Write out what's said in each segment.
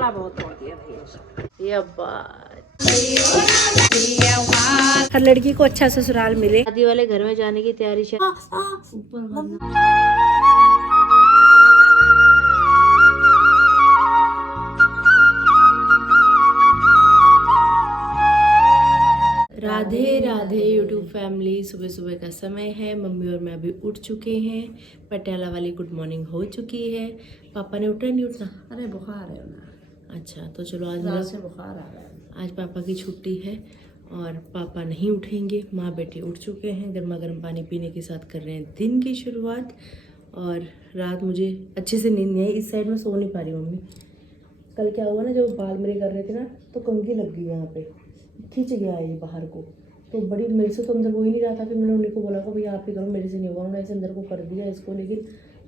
गला बहुत तोड़ दिया भैया। ये बात, हर लड़की को अच्छा ससुराल मिले। शादी वाले घर में जाने की तैयारी से ऊपर राधे राधे यूट्यूब फैमिली। सुबह सुबह का समय है, मम्मी और मैं अभी उठ चुके हैं। पटियाला वाली गुड मॉर्निंग हो चुकी है। पापा ने उठा नहीं उठना? अरे बुखार है ना। अच्छा, तो चलो आज रात से बुखार आ रहा है। आज पापा की छुट्टी है और पापा नहीं उठेंगे। माँ बेटे उठ चुके हैं, गर्मा गर्म पानी पीने के साथ कर रहे हैं दिन की शुरुआत। और रात मुझे अच्छे से नींद नहीं आई, इस साइड में सो नहीं पा रही मम्मी। कल क्या हुआ ना, जब बाल मेरे कर रहे थे ना, तो कंघी लग गई यहाँ पे, खींच गया ये बाहर को। तो बड़ी मेरे से तो अंदर हो ही नहीं रहा था। फिर मैंने उन्हीं को बोला कि भैया आप ही करो, मेरे से नहीं होगा। उन्होंने ऐसे अंदर को कर दिया इसको, लेकिन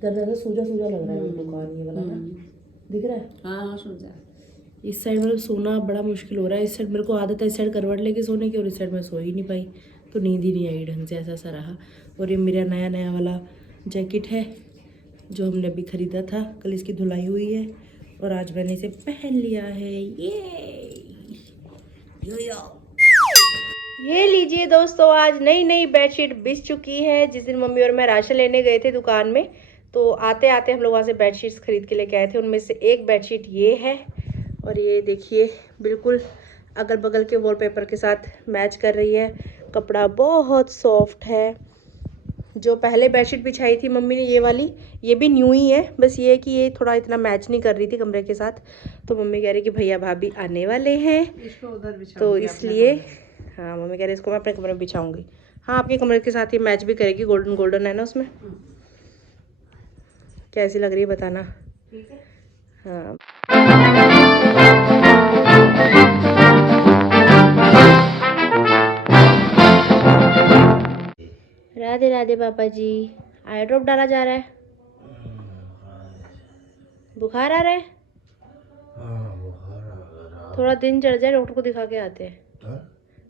दर्द ज़्यादा सूजा सूजा लग रहा है बिल्कुल कान ये वाला ना, दिख रहा है? हाँ सूजा। इस साइड मतलब सोना बड़ा मुश्किल हो रहा है। इस साइड मेरे को आदत है इस साइड करवट लेके सोने की, और इस साइड मैं सो ही नहीं पाई, तो नींद ही नहीं आई ढंग से, ऐसा सा रहा। और ये मेरा नया नया वाला जैकेट है जो हमने अभी ख़रीदा था, कल इसकी धुलाई हुई है और आज मैंने इसे पहन लिया है। ये लीजिए दोस्तों, आज नई नई बेडशीट बिछ चुकी है। जिस दिन मम्मी और मैं राशन लेने गए थे दुकान में, तो आते आते हम लोग वहाँ से बेडशीट्स खरीद के लेके आए थे। उनमें से एक बेडशीट ये है, और ये देखिए बिल्कुल अगल बगल के वॉलपेपर के साथ मैच कर रही है। कपड़ा बहुत सॉफ्ट है। जो पहले बेडशीट बिछाई थी मम्मी ने, ये वाली, ये भी न्यू ही है, बस ये है कि ये थोड़ा इतना मैच नहीं कर रही थी कमरे के साथ। तो मम्मी कह रही कि भैया भाभी आने वाले हैं, इसको उधर बिछा, तो इसलिए हाँ मम्मी कह रही इसको मैं अपने कमरे में बिछाऊंगी। हाँ, आपके कमरे के साथ ये मैच भी करेगी, गोल्डन गोल्डन है ना उसमें। कैसी लग रही है बताना। ठीक है। हाँ, राधे राधे पापा जी। आई ड्रॉप डाला जा रहा है, बुखार आ रहा है। थोड़ा दिन चढ़ जाए, डॉक्टर को दिखा के आते हैं।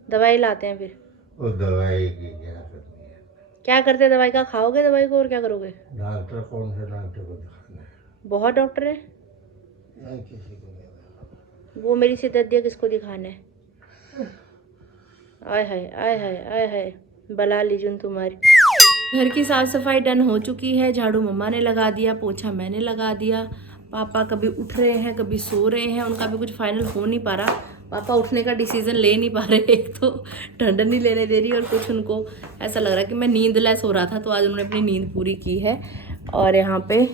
दवाई लाते हैं फिर। वो दवाई की क्या करनी है? क्या करते हैं दवाई का? खाओगे दवाई को और क्या करोगे? डॉक्टर कौन से डॉक्टर को दिखाना है? बहुत डॉक्टर है। नहीं, किसी को नहीं दिखाना। वो मेरी सिरदर्द है, किसको दिखाना है? आय हाय आय हाय आय हाय, बला लीजुन तुम्हारी। घर की साफ सफाई डन हो चुकी है। झाड़ू मम्मा ने लगा दिया, पोछा मैंने लगा दिया। पापा कभी उठ रहे हैं कभी सो रहे हैं, उनका भी कुछ फाइनल हो नहीं पा रहा। पापा उठने का डिसीजन ले नहीं पा रहे, एक तो ठंड नहीं लेने दे रही, और कुछ उनको ऐसा लग रहा है कि मैं नींदलेस हो रहा था। तो आज उन्होंने अपनी नींद पूरी की है। और यहाँ पे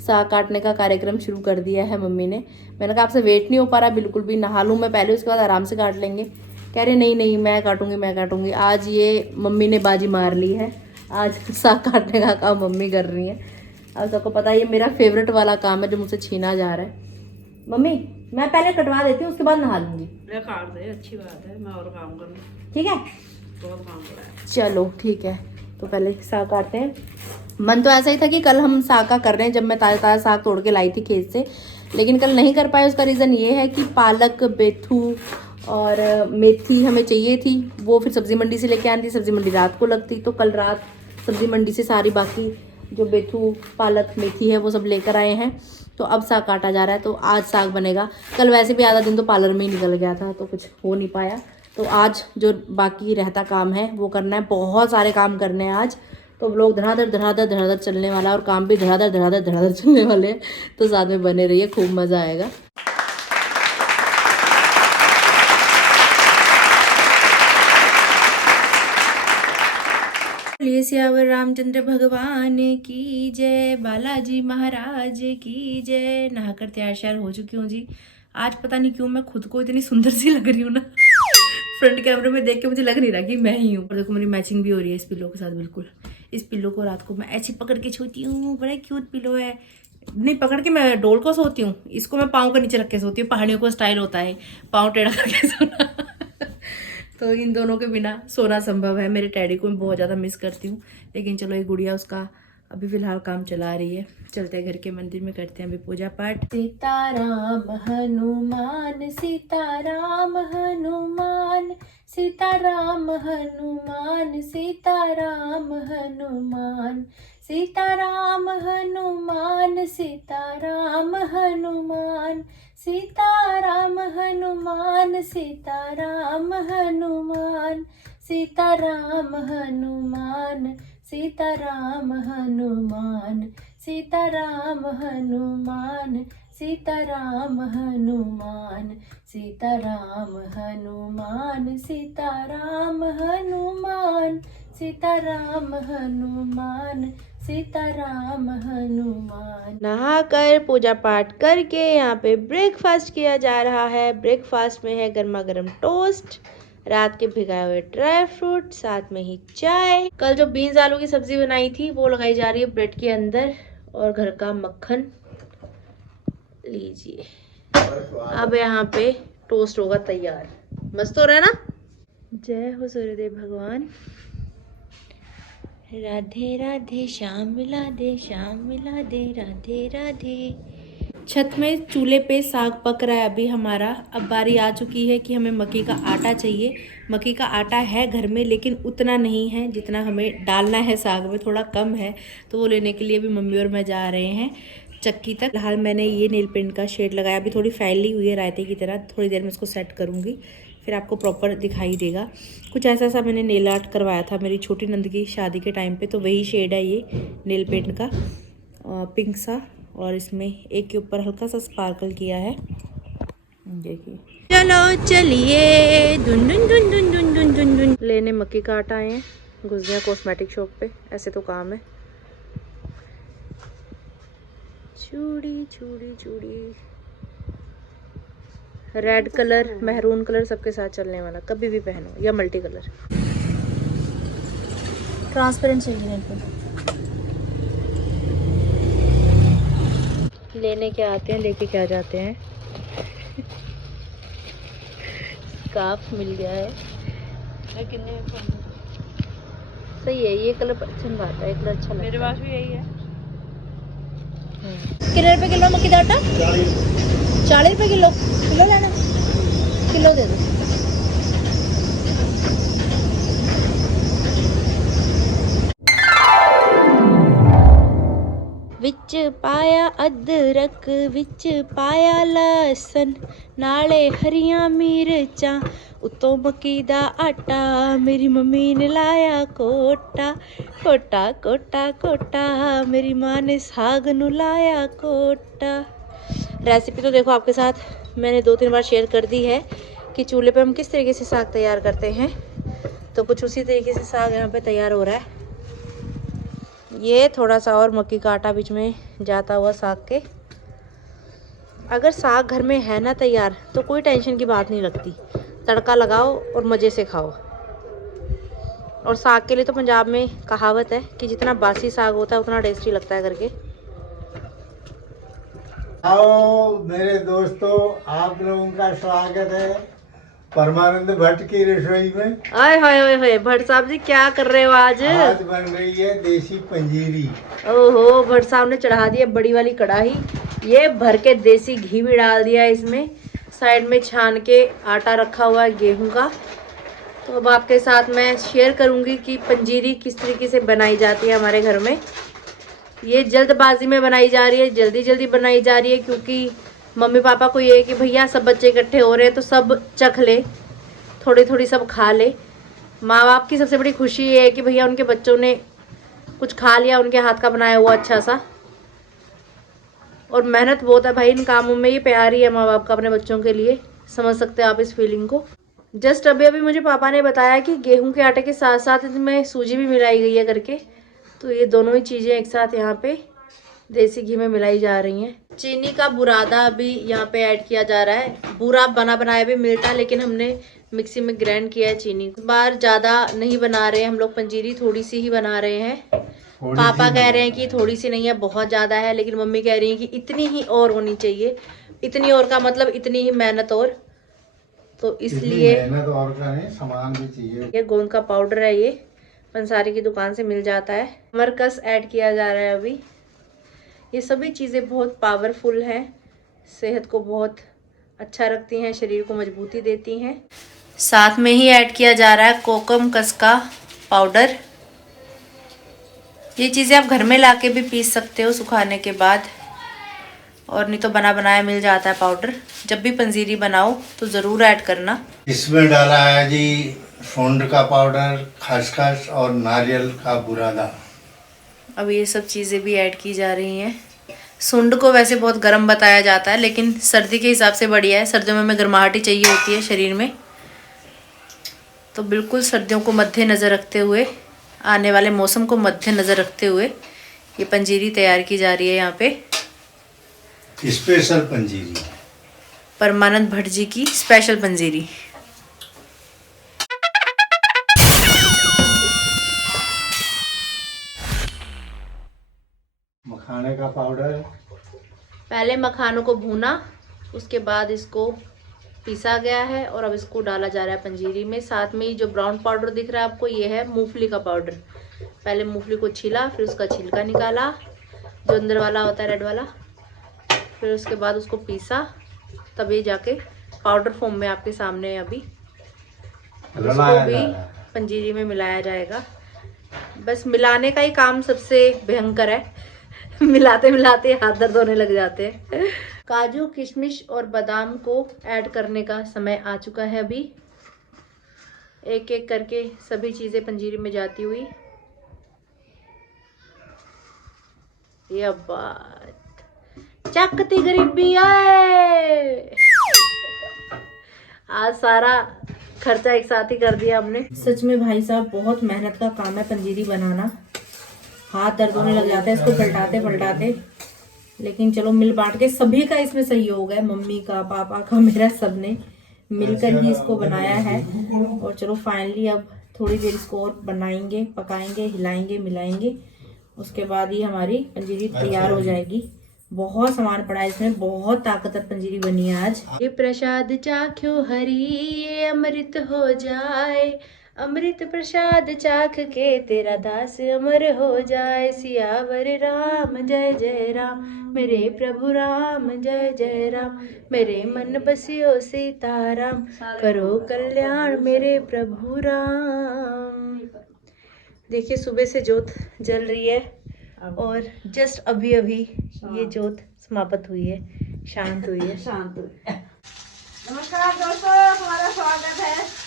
साग काटने का कार्यक्रम शुरू कर दिया है मम्मी ने। मैंने कहा आपसे वेट नहीं हो पा रहा बिल्कुल भी, नहा लूँ मैं पहले, उसके बाद आराम से काट लेंगे। कह रहे नहीं नहीं मैं काटूंगी मैं काटूंगी। आज ये मम्मी ने बाजी मार ली है, आज साग काटने का काम मम्मी कर रही है। अब सबको पता है ये मेरा फेवरेट वाला काम है जो मुझसे छीना जा रहा है। मम्मी मैं पहले कटवा देती हूँ, उसके बाद नहा लूंगी। काट दे, अच्छी बात है, मैं और काम करूँ। ठीक है, बहुत काम करा है। चलो ठीक है, तो पहले साग काटते हैं। मन तो ऐसा ही था कि कल हम साग का कर रहे हैं, जब मैं ताज़ा ताज़ा साग तोड़ के लाई थी खेत से, लेकिन कल नहीं कर पाए। उसका रीज़न ये है कि पालक, बेथू और मेथी हमें चाहिए थी, वो फिर सब्ज़ी मंडी से लेके आनी थी। सब्ज़ी मंडी रात को लगती, तो कल रात सब्ज़ी मंडी से सारी बाकी जो बेथू, पालक, मेथी है वो सब लेकर आए हैं। तो अब साग काटा जा रहा है, तो आज साग बनेगा। कल वैसे भी आधा दिन तो पार्लर में ही निकल गया था, तो कुछ हो नहीं पाया। तो आज जो बाकी रहता काम है वो करना है। बहुत सारे काम करने हैं आज, तो लोग धड़ाधड़ धड़ाधड़ धड़ाधड़ चलने वाला है, और काम भी धड़ाधड़ धड़ाधड़ धड़ाधड़ चलने वाले हैं। तो साथ में बने रहिए, खूब मज़ा आएगा। सियावर रामचंद्र भगवान की जय, बालाजी महाराज की जय। नहाकर तैयार श्यार हो चुकी हूँ जी। आज पता नहीं क्यों मैं खुद को इतनी सुंदर सी लग रही हूँ ना, फ्रंट कैमरे में देख के मुझे लग नहीं रहा कि मैं ही हूँ। और देखो मेरी मैचिंग भी हो रही है इस पिल्लो के साथ बिल्कुल। इस पिल्लो को रात को मैं ऐसे पकड़ के सोती हूँ, बड़ा क्यूट पिल्लो है। नहीं पकड़ के मैं डोल को सोती हूँ, इसको मैं पाँव के नीचे रख के सोती हूँ। पहाड़ियों को स्टाइल होता है पाँव टेढ़ा करके सोना। तो इन दोनों के बिना सोना संभव है। मेरे टैडी को मैं बहुत ज़्यादा मिस करती हूँ, लेकिन चलो ये गुड़िया उसका अभी फिलहाल काम चला रही है। चलते हैं घर के मंदिर में, करते हैं अभी पूजा पाठ। सीताराम हनुमान सीताराम हनुमान, सीताराम हनुमान सीताराम हनुमान, सीताराम हनुमान सीताराम हनुमान, सीताराम हनुमान सीताराम हनुमान सीताराम हनुमान सीताराम हनुमान सीताराम हनुमान सीताराम हनुमान सीताराम हनुमान सीताराम हनुमान सीताराम हनुमान सीताराम हनुमान। नहाकर पूजा पाठ करके यहाँ पे ब्रेकफास्ट किया जा रहा है। ब्रेकफास्ट में है गर्मा गर्म टोस्ट, रात के भिगाए हुए ड्राई फ्रूट, साथ में ही चाय। कल जो बीन्स आलू की सब्जी बनाई थी वो लगाई जा रही है ब्रेड के अंदर, और घर का मक्खन लीजिए। अब यहाँ पे टोस्ट होगा तैयार। मस्त हो रहा है ना। जय हो सूर्यदेव भगवान। राधे राधे श्याम मिला दे, श्याम मिला दे, राधे राधे। छत में चूल्हे पे साग पक रहा है अभी हमारा। अब बारी आ चुकी है कि हमें मक्की का आटा चाहिए। मक्की का आटा है घर में, लेकिन उतना नहीं है जितना हमें डालना है साग में, थोड़ा कम है। तो वो लेने के लिए भी मम्मी और मैं जा रहे हैं चक्की तक। फिलहाल मैंने ये नेल पेंट का शेड लगाया, अभी थोड़ी फैली हुई है रायते की तरह। थोड़ी देर में इसको सेट करूँगी, फिर आपको प्रॉपर दिखाई देगा। कुछ ऐसा सा मैंने नेल आर्ट करवाया था मेरी छोटी नंद की शादी के टाइम पे, तो वही शेड है ये नेल पेंट का, पिंक सा। और इसमें एक के ऊपर हल्का सा स्पार्कल किया है, देखिए। चलो चलिए दुन दुन दुन दुन दुन दुन दुन दुन लेने मक्की का आटा आए हैं। घुस गया कॉस्मेटिक शॉप पे, ऐसे तो काम है। चूड़ी चूड़ी चूड़ी, रेड कलर, मैरून कलर सबके साथ चलने वाला, कभी भी पहनो, या मल्टी कलर। ट्रांसपेरेंट चाहिए लेने क्या आते हैं, लेके क्या जाते हैं। स्कार्फ मिल गया है, सही है। ये कलर पसंद आता है, ये कलर अच्छा लगता है। मेरे पास भी यही है। कितने रुपए किलो मक्की का आटा? 40 रुपए किलो। किलो लेना, किलो दे दो। विच पाया अदरक, विच पाया लसन, नाले हरियां मिर्चां, उत्तों मक्की दा आटा, मेरी मम्मी ने लाया कोटा कोटा कोटा कोटा, मेरी माँ ने साग नू लाया कोटा। रेसिपी तो देखो आपके साथ मैंने 2-3 बार शेयर कर दी है कि चूल्हे पे हम किस तरीके से साग तैयार करते हैं। तो कुछ उसी तरीके से साग यहाँ पे तैयार हो रहा है। ये थोड़ा सा और मक्की का आटा बीच में जाता हुआ साग के। अगर साग घर में है ना तैयार, तो कोई टेंशन की बात नहीं लगती। तड़का लगाओ और मज़े से खाओ। और साग के लिए तो पंजाब में कहावत है कि जितना बासी साग होता है उतना टेस्टी लगता है करके। आओ मेरे दोस्तों, आप लोगों का स्वागत है परमानंद भट्ट की रसोई में। आय हाय हाय हाय, भट्ट साहब जी क्या कर रहे हो आज? आज बन रही है देसी पंजीरी। ओहो, भट्ट साहब ने चढ़ा दी है बड़ी वाली कढ़ाई। ये भर के देसी घी भी डाल दिया है इसमें। साइड में छान के आटा रखा हुआ है गेहूं का। तो अब आपके साथ मैं शेयर करूंगी कि पंजीरी किस तरीके से बनाई जाती है हमारे घर में। ये जल्दबाजी में बनाई जा रही है, जल्दी जल्दी बनाई जा रही है, क्योंकि मम्मी पापा को ये है कि भैया सब बच्चे इकट्ठे हो रहे हैं तो सब चख ले, थोड़ी थोड़ी सब खा ले। माँ बाप की सबसे बड़ी खुशी ये है कि भैया उनके बच्चों ने कुछ खा लिया उनके हाथ का बनाया हुआ अच्छा सा। और मेहनत बहुत है भाई इन कामों में, ये प्यार ही है माँ बाप का अपने बच्चों के लिए। समझ सकते हैं आप इस फीलिंग को। जस्ट अभी अभी मुझे पापा ने बताया कि गेहूं के आटे के साथ साथ इसमें सूजी भी मिलाई गई है करके। तो ये दोनों ही चीज़ें एक साथ यहाँ पे देसी घी में मिलाई जा रही हैं। चीनी का बुरादा अभी यहाँ पे ऐड किया जा रहा है। बूरा बना बनाया भी मिलता है, लेकिन हमने मिक्सी में ग्राइंड किया है चीनी। इस बार ज़्यादा नहीं बना रहे हैं हम लोग पंजीरी, थोड़ी सी ही बना रहे हैं। पापा कह रहे हैं कि थोड़ी सी नहीं है, बहुत ज़्यादा है, लेकिन मम्मी कह रही है कि इतनी ही और होनी चाहिए। इतनी और का मतलब इतनी ही मेहनत और, तो इसलिए मेहनत और का नहीं, सामान भी चाहिए। ये गोंद का पाउडर है, ये पंसारी की दुकान से मिल जाता है। मरकस ऐड किया जा रहा है अभी। ये सभी चीज़ें बहुत पावरफुल हैं, सेहत को बहुत अच्छा रखती हैं, शरीर को मजबूती देती हैं। साथ में ही ऐड किया जा रहा है कोकम कस का पाउडर। ये चीज़ें आप घर में लाके भी पीस सकते हो सुखाने के बाद। और नहीं तो बना बनाया मिल जाता है पाउडर। जब भी पंजीरी बनाओ तो ज़रूर ऐड करना। इसमें डाला है जी सूंड का पाउडर, खसखस और नारियल का बुरादा। अब ये सब चीज़ें भी ऐड की जा रही हैं। सुंड को वैसे बहुत गर्म बताया जाता है, लेकिन सर्दी के हिसाब से बढ़िया है। सर्दियों में हमें गर्माहट ही चाहिए होती है शरीर में, तो बिल्कुल सर्दियों को मद्देनज़र रखते हुए, आने वाले मौसम को मद्देनज़र रखते हुए ये पंजीरी तैयार की जा रही है। यहाँ पे स्पेशल पंजीरी, परमानंद भट्ट जी की स्पेशल पंजीरी। मखाने का पाउडर, पहले मखानों को भूना, उसके बाद इसको पीसा गया है और अब इसको डाला जा रहा है पंजीरी में। साथ में ही जो ब्राउन पाउडर दिख रहा है आपको, ये है मूंगफली का पाउडर। पहले मूंगफली को छीला, फिर उसका छिलका निकाला जो अंदर वाला होता है रेड वाला, फिर उसके बाद उसको पीसा, तब ये जाके पाउडर फॉर्म में आपके सामने है। अभी उसको भी पंजीरी में मिलाया जाएगा। बस मिलाने का ही काम सबसे भयंकर है। मिलाते मिलाते हाथ दर्द होने लग जाते हैं। काजू, किशमिश और बादाम को ऐड करने का समय आ चुका है। अभी एक एक करके सभी चीज़ें पंजीरी में जाती हुई। ये बात चकती गरीबी आए। आज सारा खर्चा एक साथ ही कर दिया हमने। सच में भाई साहब बहुत मेहनत का काम है पंजीरी बनाना। हाथ दर्द होने लग जाता है इसको पलटाते पलटाते, लेकिन चलो मिल बांट के सभी का इसमें सहयोग है। मम्मी का, पापा का, मेरा, सबने मिलकर ही इसको बनाया है। और चलो फाइनली अब थोड़ी देर इसको और बनाएंगे, पकाएंगे, हिलाएंगे, मिलाएंगे, उसके बाद ही हमारी पंजीरी तैयार हो जाएगी। बहुत सामान पड़ा है इसमें, बहुत ताकतवर पंजीरी बनी है आज। ये प्रसाद चाख्यो हरि, ये अमृत हो जाए, अमृत प्रसाद चाख के तेरा दास अमर हो जाए। सियावर राम जय जय राम, मेरे प्रभु राम जय जय राम, मेरे मन बसियो सीताराम, करो कल्याण मेरे प्रभु राम। देखिए सुबह से ज्योत जल रही है और जस्ट अभी अभी ये ज्योत समाप्त हुई है, शांत हुई है। शांत हुई। नमस्कार दोस्तों, हमारा स्वागत है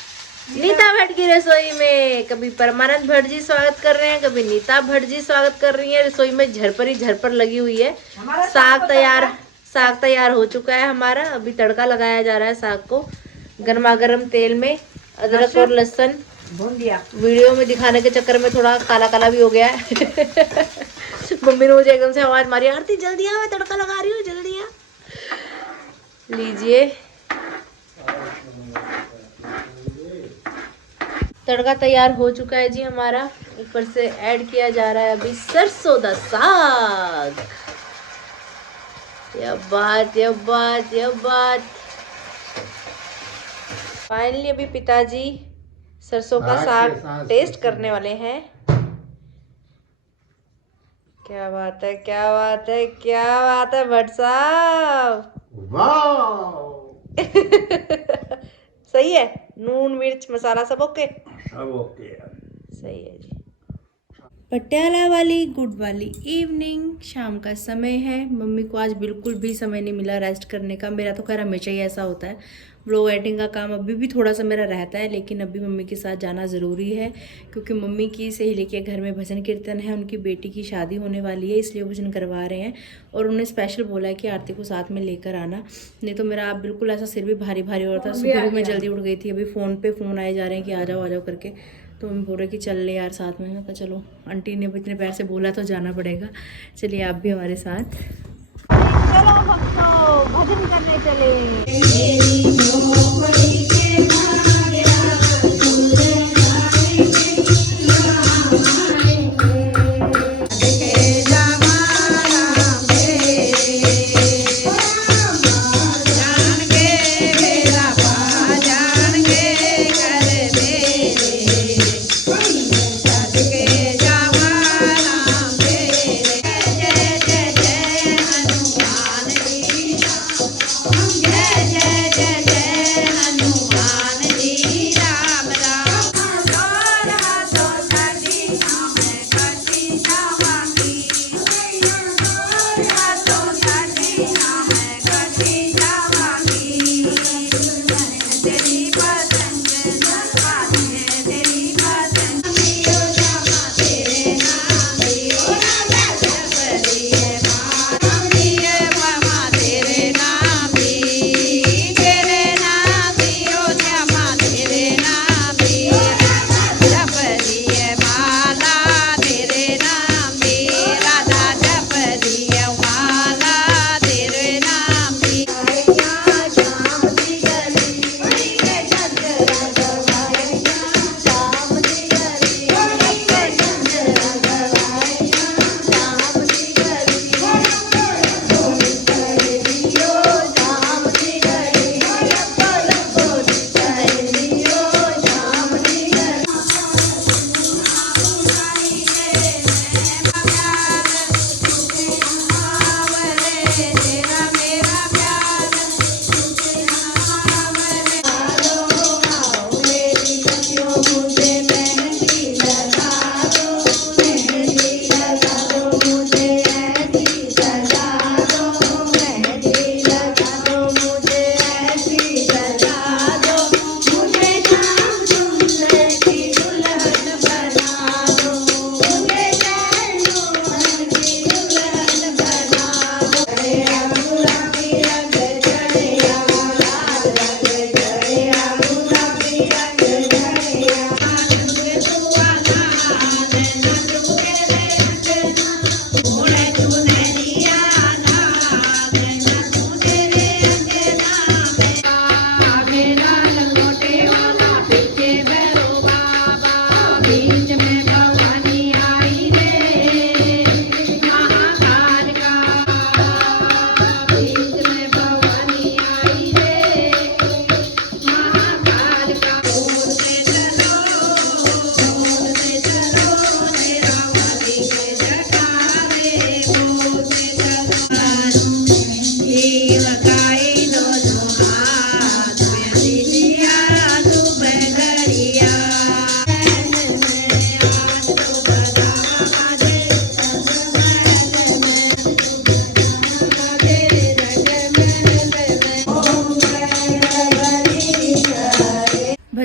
नीता भट्ट की रसोई में। कभी परमानंद भट्ट जी स्वागत कर रहे हैं, कभी नीता भट्ट जी स्वागत कर रही है। रसोई में झरपरी झरपर लगी हुई है। साग तैयार हो चुका है हमारा। अभी तड़का लगाया जा रहा है साग को गर्मा गर्म तेल में। अदरक और लहसुन भून दिया। वीडियो में दिखाने के चक्कर में थोड़ा काला काला भी हो गया है। मम्मी ने मुझे एकदम से आवाज मारी, आरती जल्दी आ, मैं तड़का लगा रही हूँ, जल्दी आ। लीजिए तड़का तैयार हो चुका है जी हमारा। ऊपर से ऐड किया जा रहा है अभी सरसों दा साग। या बात, या बात, या बात। फाइनली अभी पिताजी सरसों का साग टेस्ट करने वाले हैं। क्या बात है, क्या बात है, क्या बात है भट्ट साहब। सही है, नून मिर्च मसाला सब ओके, सब ओके। सही है जी। पटियाला वाली गुड वाली इवनिंग, शाम का समय है। मम्मी को आज बिल्कुल भी समय नहीं मिला रेस्ट करने का। मेरा तो खैर हमेशा ही ऐसा होता है। व्लॉग एडिटिंग का काम अभी भी थोड़ा सा मेरा रहता है, लेकिन अभी मम्मी के साथ जाना ज़रूरी है, क्योंकि मम्मी की सहेली के घर में भजन कीर्तन है। उनकी बेटी की शादी होने वाली है, इसलिए भजन करवा रहे हैं। और उन्होंने स्पेशल बोला है कि आरती को साथ में लेकर आना, नहीं तो मेरा बिल्कुल ऐसा सिर भी भारी भारी हो रहा था। सुबह भी मैं जल्दी उठ गई थी। अभी फ़ोन पे फ़ोन आए जा रहे हैं कि आ जाओ करके, तो मम्मी बोल रहे कि चल ले यार साथ में। मैं कहा चलो, आंटी ने इतने पैर से बोला तो जाना पड़ेगा। चलिए आप भी हमारे साथ। चलो भक्तों, भजन करने चले। जय जय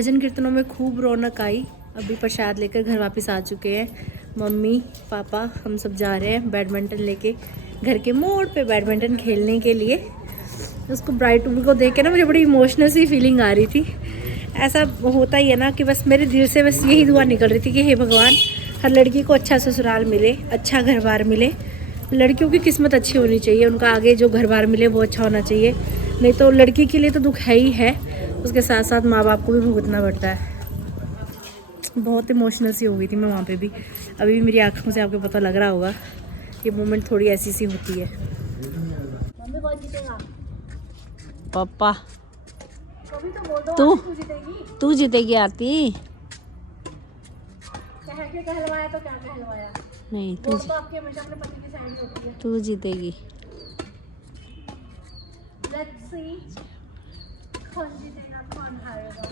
भजन कीर्तनों में खूब रौनक आई। अभी प्रसाद लेकर घर वापस आ चुके हैं। मम्मी पापा हम सब जा रहे हैं बैडमिंटन लेके घर के मोड़ पे बैडमिंटन खेलने के लिए। उसको ब्राइट को देख के ना मुझे बड़ी इमोशनल सी फीलिंग आ रही थी। ऐसा होता ही है ना कि बस मेरे दिल से बस यही दुआ निकल रही थी कि हे भगवान, हर लड़की को अच्छा ससुराल मिले, अच्छा घर बार मिले। लड़कियों की किस्मत अच्छी होनी चाहिए, उनका आगे जो घर बार मिले वो अच्छा होना चाहिए। नहीं तो लड़की के लिए तो दुख है ही है, उसके साथ साथ माँ बाप को भी भुगतना पड़ता है। बहुत इमोशनल सी हो गई थी मैं वहाँ पे भी। अभी भी मेरी आँखों से आपको पता लग रहा होगा, ये मोमेंट थोड़ी ऐसी सी होती है। मम्मी कौन जीतेगा? पापा। कभी तो बोल दो तू जीतेगी आरती। कहलवाया तो क्या कहलवाया? नहीं तू तो आपके हमेशा अपने पति की साइड होती है। तू जीतेगी। लेट्स सी कौन जीतेगा कौन हारेगा।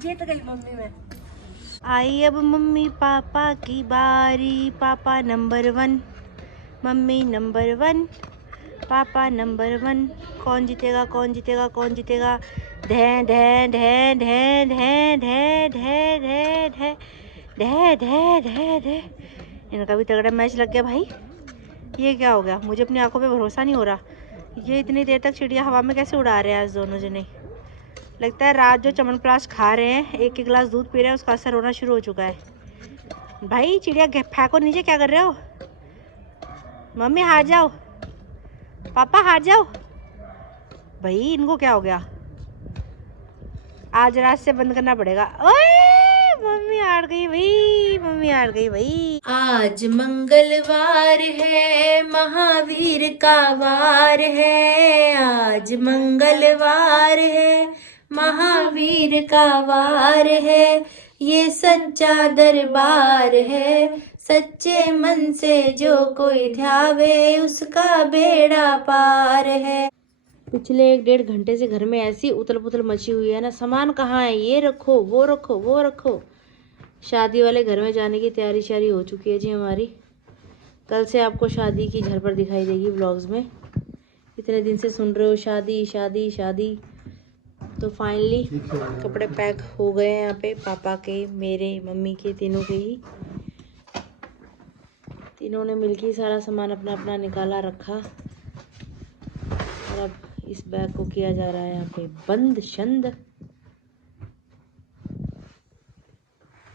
जीत गई मम्मी में। आई अब मम्मी पापा की बारी। पापा नंबर 1, मम्मी नंबर 1, पापा नंबर 1। कौन जीतेगा कौन जीतेगा कौन जीतेगा? ढे ढे ढे ढे ढे ढे ढे ढे ढे ढे ढे ढे ढे। इनका भी तगड़ा मैच लग गया भाई। ये क्या हो गया? मुझे अपनी आंखों पे भरोसा नहीं हो रहा। ये इतनी देर तक चिड़िया हवा में कैसे उड़ा रहे हैं आज दोनों जने? लगता है रात जो चमनप्राश खा रहे हैं, एक एक गिलास दूध पी रहे हैं, उसका असर होना शुरू हो चुका है। भाई चिड़िया फेंको नीचे, क्या कर रहे हो? मम्मी हार जाओ, पापा हार जाओ। भाई इनको क्या हो गया? आज रात से बंद करना पड़ेगा। ओए मम्मी हार गई भाई, मम्मी हार गई भाई। आज मंगलवार है, महावीर का वार है। आज मंगलवार है, महावीर का वार है। ये सच्चा दरबार है, सच्चे मन से जो कोई ध्यावे उसका बेड़ा पार है। पिछले 1-1.5 घंटे से घर में ऐसी उथल पुथल मची हुई है ना, सामान कहाँ है, ये रखो वो रखो वो रखो। शादी वाले घर में जाने की तैयारी शारी हो चुकी है जी हमारी। कल से आपको शादी की झलक दिखाई देगी व्लॉग्स में। इतने दिन से सुन रहे हो शादी शादी शादी, तो फाइनली कपड़े पैक हो गए हैं यहाँ पे। पापा के, मेरे, मम्मी के, तीनों के ही। तीनों ने मिलकर सारा सामान अपना अपना निकाला रखा, और अब इस बैग को किया जा रहा है यहाँ पे बंद शंद।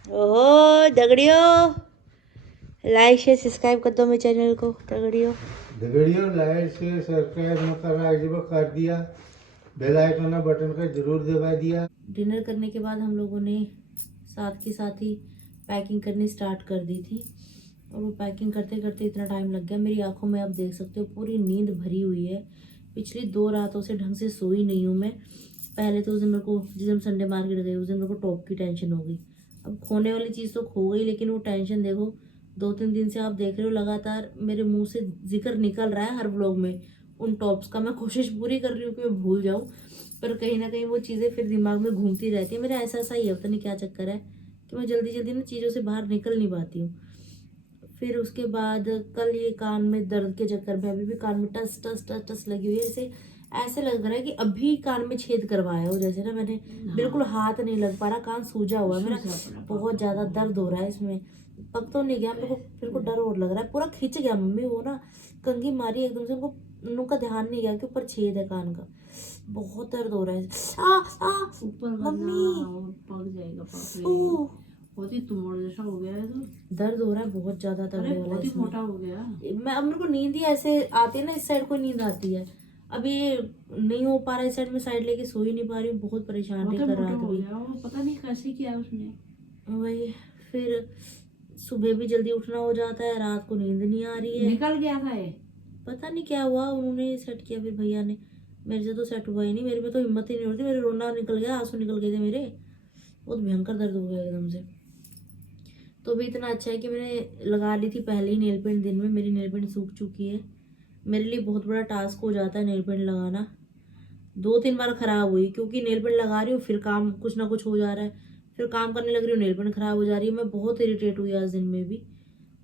ओहो दगड़ियों, लाइक शेयर सब्सक्राइब कर दो मेरे चैनल को। दगड़ियों लाइक शेयर सब्सक्राइब न कर दिया, बेल आइकन बटन का जरूर दबा दिया। डिनर करने के बाद हम लोगों ने साथ ही पैकिंग करनी स्टार्ट कर दी थी, और वो पैकिंग करते करते इतना टाइम लग गया। मेरी आंखों में आप देख सकते हो पूरी नींद भरी हुई है। पिछली 2 रातों से ढंग से सोई नहीं हूँ मैं। पहले तो उस दिन मेरे को, जिस दिन संडे मार्केट गई, उस दिन मेरे को टॉप की टेंशन हो गई। अब खोने वाली चीज़ तो खो गई, लेकिन वो टेंशन देखो 2-3 दिन से आप देख रहे हो लगातार मेरे मुंह से जिक्र निकल रहा है हर व्लॉग में उन टॉप्स का। मैं कोशिश पूरी कर रही हूँ कि मैं भूल जाऊँ, पर कहीं ना कहीं वो चीज़ें फिर दिमाग में घूमती रहती है। मेरा ऐसा ही है, पता नहीं क्या चक्कर है कि मैं जल्दी जल्दी ना चीज़ों से बाहर निकल नहीं पाती हूँ। फिर उसके बाद कल ये कान में दर्द के चक्कर में अभी भी कान में टस टस टस टस लगी हुई है। जैसे ऐसे लग रहा है कि अभी कान में छेद करवाया हो, जैसे ना मैंने बिल्कुल हाथ नहीं लग पा रहा, कान सूजा हुआ है मेरा। बहुत ज़्यादा दर्द हो रहा है इसमें। पक तो नहीं गया मेरे को डर और लग रहा है, पूरा खिंच गया। मम्मी वो ना कंघी मारी एकदम से, उनका ध्यान नहीं गया कि ऊपर छेद है कान का। बहुत दर्द हो रहा है। ऊपर मम्मी पक जाएगा, बहुत ही तुमड़ जैसा हो गया है। तो दर्द हो रहा है, बहुत ज्यादा दर्द हो रहा है, बहुत ही मोटा हो गया। मैं अब मेरे को नींद ही ऐसे आती है ना, इस साइड को नींद आती है। अभी नहीं हो पा रहा है, इस साइड में साइड लेके सो ही नहीं पा रही हूँ। बहुत परेशान रही कर रहा था, पता नहीं कैसे किया उसने। वही फिर सुबह भी जल्दी उठना हो जाता है, रात को नींद नहीं आ रही है। निकल गया था ये, पता नहीं क्या हुआ, उन्होंने सेट किया फिर भैया ने। मेरे से तो सेट हुआ ही नहीं, मेरे में तो हिम्मत ही नहीं होती। मेरे रोना निकल गया, आंसू निकल गए थे मेरे, बहुत भयंकर दर्द हो गया एकदम से। तो भी इतना अच्छा है कि मैंने लगा ली थी पहले ही नेल पेंट। दिन में मेरी नेल पेंट सूख चुकी है। मेरे लिए बहुत बड़ा टास्क हो जाता है नेल पेंट लगाना। 2-3 बार खराब हुई, क्योंकि नेल पेंट लगा रही हूँ, फिर काम कुछ ना कुछ हो जा रहा है, फिर काम करने लग रही हूँ, नेल पेंट खराब हो जा रही है। मैं बहुत इरिटेट हुई आज दिन में भी।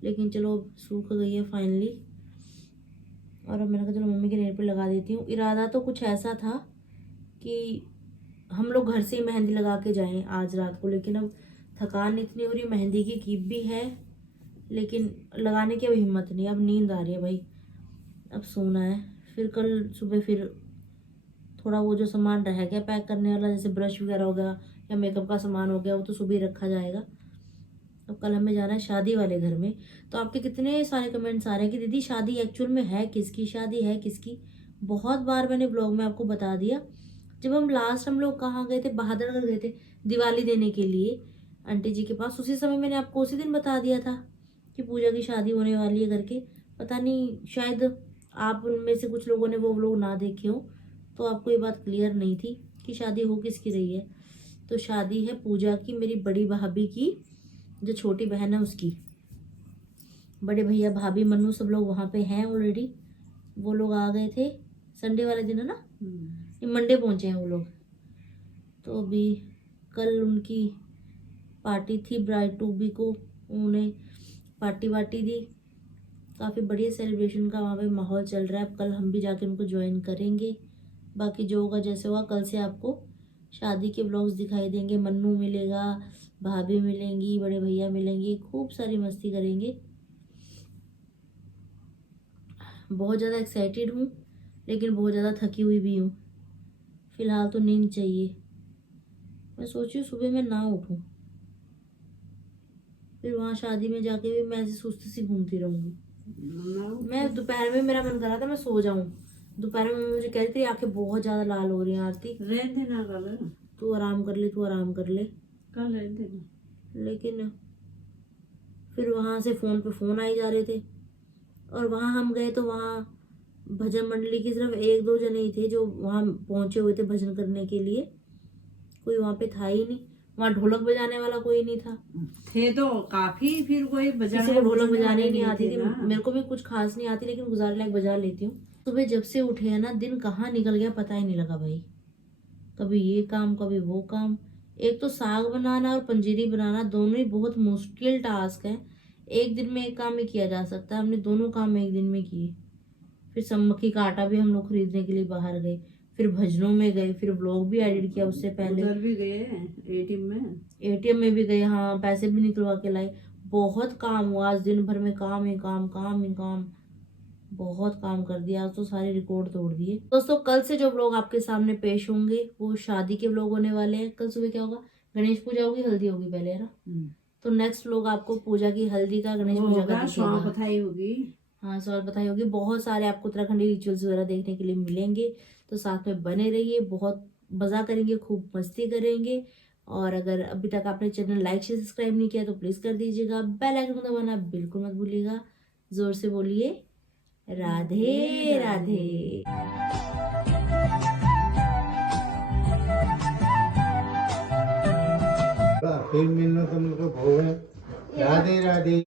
लेकिन चलो सूख गई है फाइनली। और अब मैंने कहा चलो मम्मी के नेल पे लगा देती हूँ। इरादा तो कुछ ऐसा था कि हम लोग घर से ही मेहंदी लगा के जाएं आज रात को, लेकिन अब थकान इतनी हो रही, मेहंदी की कीप भी है लेकिन लगाने की अब हिम्मत नहीं, अब नींद आ रही है भाई, अब सोना है। फिर कल सुबह फिर थोड़ा वो जो सामान रह गया पैक करने वाला, जैसे ब्रश वगैरह हो गया या मेकअप का सामान हो गया, वो तो सुबह ही रखा जाएगा। अब कल हमें जाना है शादी वाले घर में। तो आपके कितने सारे कमेंट्स आ रहे हैं कि दीदी शादी एक्चुअल में है किसकी, शादी है किसकी। बहुत बार मैंने ब्लॉग में आपको बता दिया। जब हम लोग कहाँ गए थे, बहादुरगढ़ गए थे दिवाली देने के लिए आंटी जी के पास, उसी समय मैंने आपको उसी दिन बता दिया था कि पूजा की शादी होने वाली है करके। पता नहीं शायद आप उनमें से कुछ लोगों ने वो लोग ना देखे हो, तो आपको ये बात क्लियर नहीं थी कि शादी हो किसकी रही है। तो शादी है पूजा की, मेरी बड़ी भाभी की, जो छोटी बहन है उसकी। बड़े भैया भाभी मन्नू सब लोग वहाँ पे हैं ऑलरेडी। वो लोग आ गए थे संडे वाले दिन, है ना, मंडे पहुँचे हैं वो लोग। तो अभी कल उनकी पार्टी थी, ब्राइड टू बी को उन्होंने पार्टी वार्टी दी, काफ़ी बढ़िया सेलिब्रेशन का वहाँ पे माहौल चल रहा है। अब कल हम भी जाके उनको ज्वाइन करेंगे। बाकी जो होगा जैसे होगा, कल से आपको शादी के ब्लॉग्स दिखाई देंगे। मन्नू मिलेगा, भाभी मिलेंगी, बड़े भैया मिलेंगे, खूब सारी मस्ती करेंगे। बहुत ज़्यादा एक्साइटेड हूँ लेकिन बहुत ज़्यादा थकी हुई भी हूँ। फिलहाल तो नींद चाहिए। मैं सोची सुबह मैं ना उठूँ, फिर वहाँ शादी में जाके भी मैं ऐसे सुस्ती सी घूमती रहूँगी। मैं दोपहर में मेरा मन कर रहा था मैं सो जाऊँ। दोपहर में मुझे कह रही थी आंखें बहुत ज़्यादा लाल हो रही हैं आरती, रहने देना कल, तू आराम कर ले, तू आराम कर ले। कल रहने देना। लेकिन फिर वहाँ से फ़ोन पे फ़ोन आई जा रहे थे। और वहाँ हम गए तो वहाँ भजन मंडली की सिर्फ 1-2 जने ही थे जो वहाँ पहुँचे हुए थे भजन करने के लिए। कोई वहाँ पे था ही नहीं। वहाँ ढोलक बजाने वाला कोई नहीं था। थे तो काफी, फिर कोई किसी को ढोलक बजाने ही नहीं आती थी। मेरे को भी कुछ खास नहीं आती, लेकिन गुजारे लायक बजा लेती हूँ। सुबह जब से उठे है ना, दिन कहाँ निकल गया पता ही नहीं लगा भाई। कभी ये काम कभी वो काम। एक तो साग बनाना और पंजीरी बनाना दोनों ही बहुत मुश्किल टास्क है। एक दिन में एक काम ही किया जा सकता है, हमने दोनों काम एक दिन में किए। फिर सम्मकी का आटा भी हम लोग खरीदने के लिए बाहर गए, फिर भजनों में गए, फिर व्लॉग भी एडिट किया उससे पहले। उधर भी गए एटीएम में भी गए, हाँ पैसे भी निकलवा के लाए। बहुत काम हुआ आज, दिन भर में काम ही काम, काम ही काम, बहुत काम कर दिया आज तो, सारे रिकॉर्ड तोड़ दिए। दोस्तों कल से जो व्लॉग आपके सामने पेश होंगे वो शादी के व्लॉग होने वाले हैं। कल सुबह क्या होगा, गणेश पूजा होगी, हल्दी होगी पहले, है ना। तो नेक्स्ट व्लॉग आपको पूजा की, हल्दी का, गणेश पूजा का दिखेगा। बधाई होगी, हाँ सवाल बधाई होगी। बहुत सारे आपको उत्तराखंडी रिचुअल्स वगैरह देखने के लिए मिलेंगे, तो साथ में बने रहिए। बहुत मज़ा करेंगे, खूब मस्ती करेंगे। और अगर अभी तक आपने चैनल लाइक से सब्सक्राइब नहीं किया तो प्लीज़ कर दीजिएगा। बेल आइकन को दबाना बिल्कुल मत भूलिएगा। ज़ोर से बोलिए राधे राधे। फिर मिलना तुम लोग को भोग है। राधे राधे।